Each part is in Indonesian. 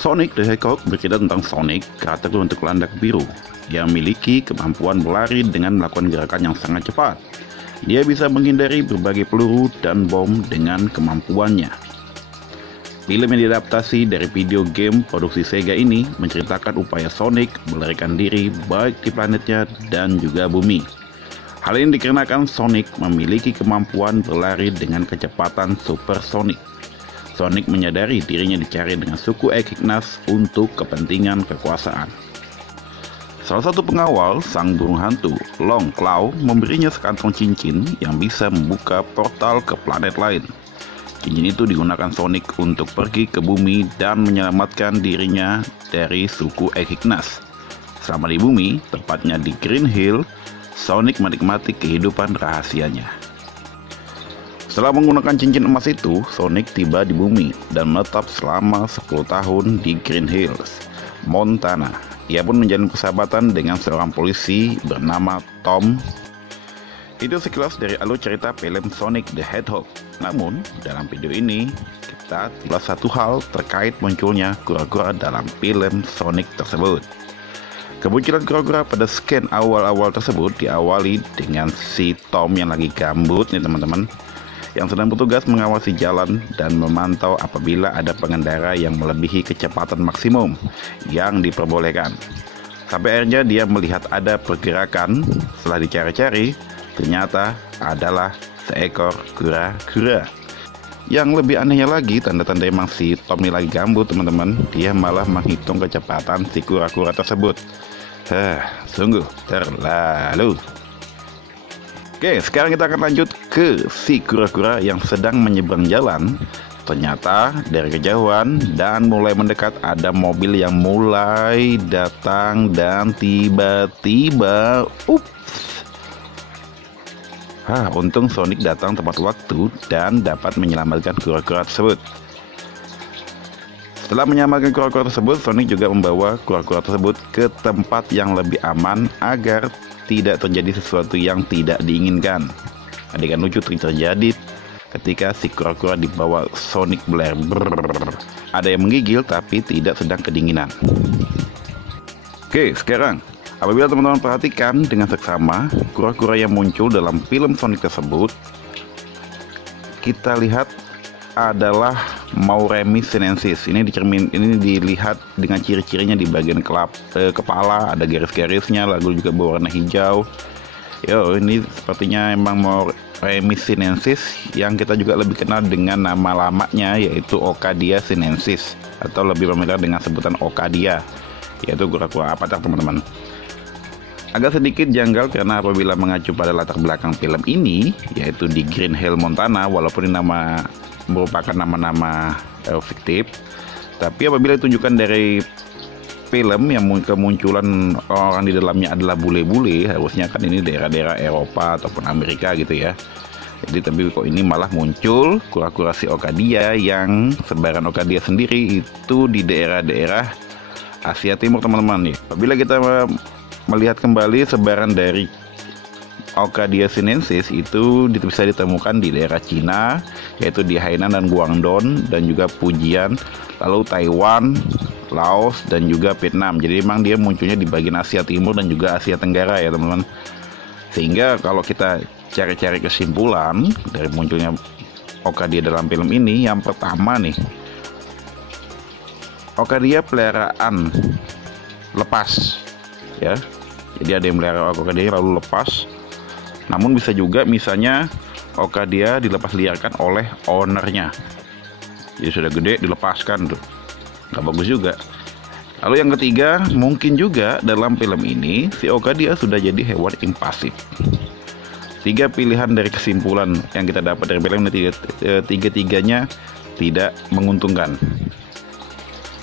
Sonic the Hedgehog bercerita tentang Sonic, karakter berbentuk landak biru, yang memiliki kemampuan berlari dengan melakukan gerakan yang sangat cepat. Dia bisa menghindari berbagai peluru dan bom dengan kemampuannya. Film yang diadaptasi dari video game produksi Sega ini menceritakan upaya Sonic melarikan diri baik di planetnya dan juga bumi. Hal ini dikarenakan Sonic memiliki kemampuan berlari dengan kecepatan supersonik. Sonic menyadari dirinya dicari dengan suku Echidnas untuk kepentingan kekuasaan. Salah satu pengawal sang burung hantu, Long Claw, memberinya sekantong cincin yang bisa membuka portal ke planet lain. Cincin itu digunakan Sonic untuk pergi ke bumi dan menyelamatkan dirinya dari suku Echidnas. Selama di bumi, tepatnya di Green Hill, Sonic menikmati kehidupan rahasianya. Setelah menggunakan cincin emas itu, Sonic tiba di bumi dan menetap selama 10 tahun di Green Hills, Montana. Ia pun menjalin persahabatan dengan seorang polisi bernama Tom. Itu sekilas dari alur cerita film Sonic the Hedgehog. Namun, dalam video ini, kita bahas satu hal terkait munculnya kura-kura dalam film Sonic tersebut. Kemunculan kura-kura pada scan awal-awal tersebut diawali dengan si Tom yang lagi gambut nih teman-teman, yang sedang bertugas mengawasi jalan dan memantau apabila ada pengendara yang melebihi kecepatan maksimum yang diperbolehkan. Sampai akhirnya dia melihat ada pergerakan. Setelah dicari-cari, ternyata adalah seekor kura-kura. Yang lebih anehnya lagi, tanda-tanda emang si Tom ini lagi gambut teman-teman, dia malah menghitung kecepatan si kura-kura tersebut. Sungguh terlalu. Oke, sekarang kita akan lanjut ke si kura-kura yang sedang menyeberang jalan. Ternyata dari kejauhan dan mulai mendekat ada mobil yang mulai datang dan tiba-tiba untung Sonic datang tepat waktu dan dapat menyelamatkan kura-kura tersebut. Setelah menyelamatkan kura-kura tersebut, Sonic juga membawa kura-kura tersebut ke tempat yang lebih aman agar tidak terjadi sesuatu yang tidak diinginkan. Adegan lucu terjadi ketika si kura-kura dibawa Sonic Blair. Ada yang menggigil tapi tidak sedang kedinginan. Oke, sekarang apabila teman-teman perhatikan dengan seksama kura-kura yang muncul dalam film Sonic tersebut, kita lihat adalah Mauremys sinensis. Ini dilihat dengan ciri-cirinya di bagian kepala ada garis-garisnya, lalu juga berwarna hijau. Ini sepertinya emang Mauremys sinensis yang kita juga lebih kenal dengan nama lamanya yaitu Ocadia sinensis atau lebih familiar dengan sebutan Ocadia, yaitu kura-kura apatak teman-teman. Agak sedikit janggal karena apabila mengacu pada latar belakang film ini yaitu di Green Hill, Montana, walaupun ini merupakan nama-nama fiktif, tapi apabila ditunjukkan dari film yang kemunculan orang di dalamnya adalah bule-bule, harusnya kan ini daerah-daerah Eropa ataupun Amerika gitu ya. Jadi tapi kok ini malah muncul kura-kura si Ocadia yang sebaran Ocadia sendiri itu di daerah-daerah Asia Timur teman-teman ya. Apabila kita melihat kembali sebaran dari Ocadia sinensis itu bisa ditemukan di daerah Cina, yaitu di Hainan dan Guangdong, dan juga Fujian, lalu Taiwan, Laos, dan juga Vietnam. Jadi memang dia munculnya di bagian Asia Timur dan juga Asia Tenggara ya teman-teman. Sehingga kalau kita cari-cari kesimpulan dari munculnya Ocadia dalam film ini, yang pertama nih, Ocadia peliharaan lepas ya. Jadi ada yang melihara Ocadia lalu lepas. Namun bisa juga misalnya Ocadia dilepas liarkan oleh ownernya. Jadi sudah gede dilepaskan tuh, nggak bagus juga. Lalu yang ketiga, mungkin juga dalam film ini si Ocadia sudah jadi hewan invasif. 3 pilihan dari kesimpulan yang kita dapat dari film ini, tiga-tiganya tidak menguntungkan.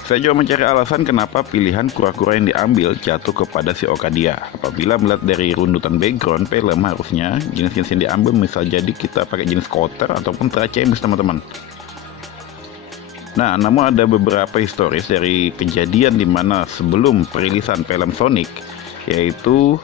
Saya coba mencari alasan kenapa pilihan kura-kura yang diambil jatuh kepada si Ocadia. Apabila melihat dari runtutan background film, harusnya jenis-jenis yang diambil misal jadi kita pakai jenis Scooter ataupun Trachemis teman-teman. Nah, namun ada beberapa historis dari kejadian di mana sebelum perilisan film Sonic, yaitu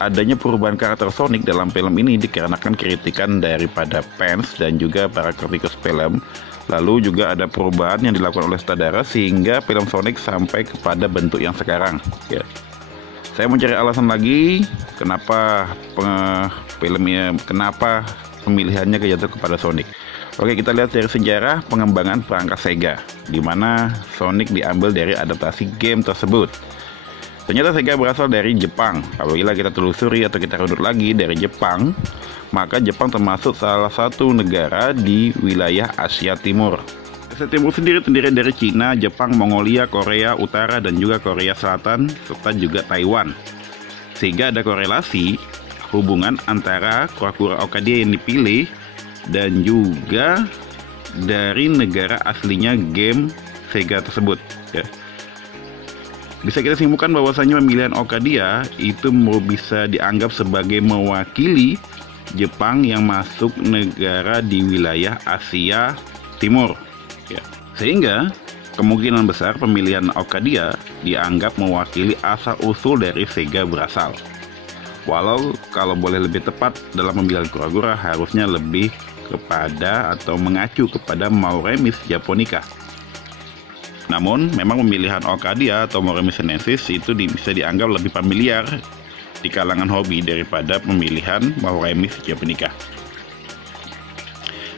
adanya perubahan karakter Sonic dalam film ini dikarenakan kritikan daripada fans dan juga para kritikus film. Lalu juga ada perubahan yang dilakukan oleh sutradara sehingga film Sonic sampai kepada bentuk yang sekarang. Ya. Saya mencari alasan lagi kenapa kenapa pemilihannya jatuh kepada Sonic. Oke, kita lihat dari sejarah pengembangan perangkat Sega, di mana Sonic diambil dari adaptasi game tersebut. Ternyata Sega berasal dari Jepang. Apabila kita telusuri atau kita runut lagi dari Jepang, maka Jepang termasuk salah satu negara di wilayah Asia Timur. Asia Timur sendiri terdiri dari Cina, Jepang, Mongolia, Korea Utara, dan juga Korea Selatan, serta juga Taiwan. Sehingga ada korelasi hubungan antara kura-kura Arcadia yang dipilih dan juga dari negara aslinya game Sega tersebut. Ya. Bisa kita simpulkan bahwasanya pemilihan Arcadia itu bisa dianggap sebagai mewakili Jepang yang masuk negara di wilayah Asia Timur. Ya. Sehingga kemungkinan besar pemilihan Arcadia dianggap mewakili asal-usul dari Sega berasal. Walau kalau boleh lebih tepat dalam pemilihan kura-kura harusnya lebih kepada atau mengacu kepada Mauremis japonica. Namun memang pemilihan Arcadia atau Mauremis sinensis itu bisa dianggap lebih familiar di kalangan hobi daripada pemilihan Mauremis japonica.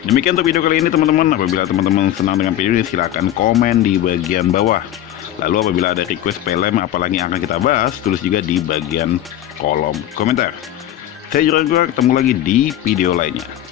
Demikian untuk video kali ini teman-teman. Apabila teman-teman senang dengan video ini silahkan komen di bagian bawah. Lalu apabila ada request film apalagi yang akan kita bahas, tulis juga di bagian kolom komentar. Saya Juragan Gua, ketemu lagi di video lainnya.